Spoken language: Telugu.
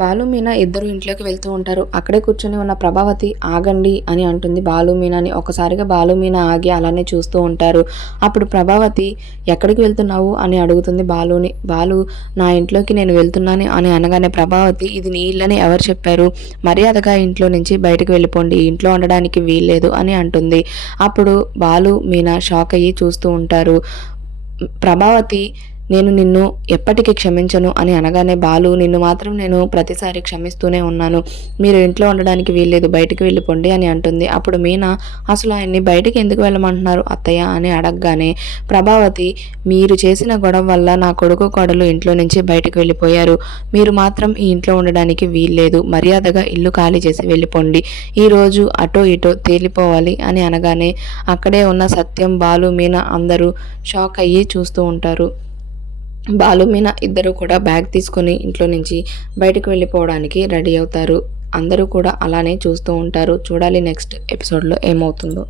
బాలు మీనా ఇద్దరు ఇంట్లోకి వెళ్తూ ఉంటారు. అక్కడే కూర్చొని ఉన్న ప్రభావతి ఆగండి అని అంటుంది బాలు మీనాని. ఒకసారిగా బాలు మీనా ఆగి అలానే చూస్తూ ఉంటారు. అప్పుడు ప్రభావతి ఎక్కడికి వెళ్తున్నావు అని అడుగుతుంది బాలుని. బాలు నా ఇంట్లోకి నేను వెళ్తున్నాను అని అనగానే ప్రభావతి ఇది నీ ఇల్లని ఎవరు చెప్పారు? మర్యాదగా ఇంట్లో నుంచి బయటకు వెళ్ళిపోండి, ఇంట్లో ఉండడానికి వీల్లేదు అని అంటుంది. అప్పుడు బాలు మీనా షాక్ అయ్యి చూస్తూ ఉంటారు. ప్రభావతి నేను నిన్ను ఎప్పటికీ క్షమించను అని అనగానే బాలు నిన్ను మాత్రం నేను ప్రతిసారి క్షమిస్తూనే ఉన్నాను. మీరు ఇంట్లో ఉండడానికి వీల్లేదు, బయటికి వెళ్ళిపోండి అని అంటుంది. అప్పుడు మీనా అసలు ఆయన్ని బయటికి ఎందుకు వెళ్ళమంటున్నారు అత్తయ్య అని అడగగానే ప్రభావతి మీరు చేసిన గొడవ వల్ల నా కొడుకు కోడలు ఇంట్లో నుంచి బయటకు వెళ్ళిపోయారు. మీరు మాత్రం ఈ ఇంట్లో ఉండడానికి వీల్లేదు. మర్యాదగా ఇల్లు ఖాళీ చేసి వెళ్ళిపోండి. ఈరోజు అటో ఇటో తేలిపోవాలి అని అనగానే అక్కడే ఉన్న సత్యం, బాలు, మీనా అందరూ షాక్ అయ్యి చూస్తూ ఉంటారు. బాలు మీనా ఇద్దరు కూడా బ్యాగ్ తీసుకొని ఇంట్లో నుంచి బయటకు వెళ్ళిపోవడానికి రెడీ అవుతారు. అందరూ కూడా అలానే చూస్తూ ఉంటారు. చూడాలి నెక్స్ట్ ఎపిసోడ్లో ఏమవుతుందో.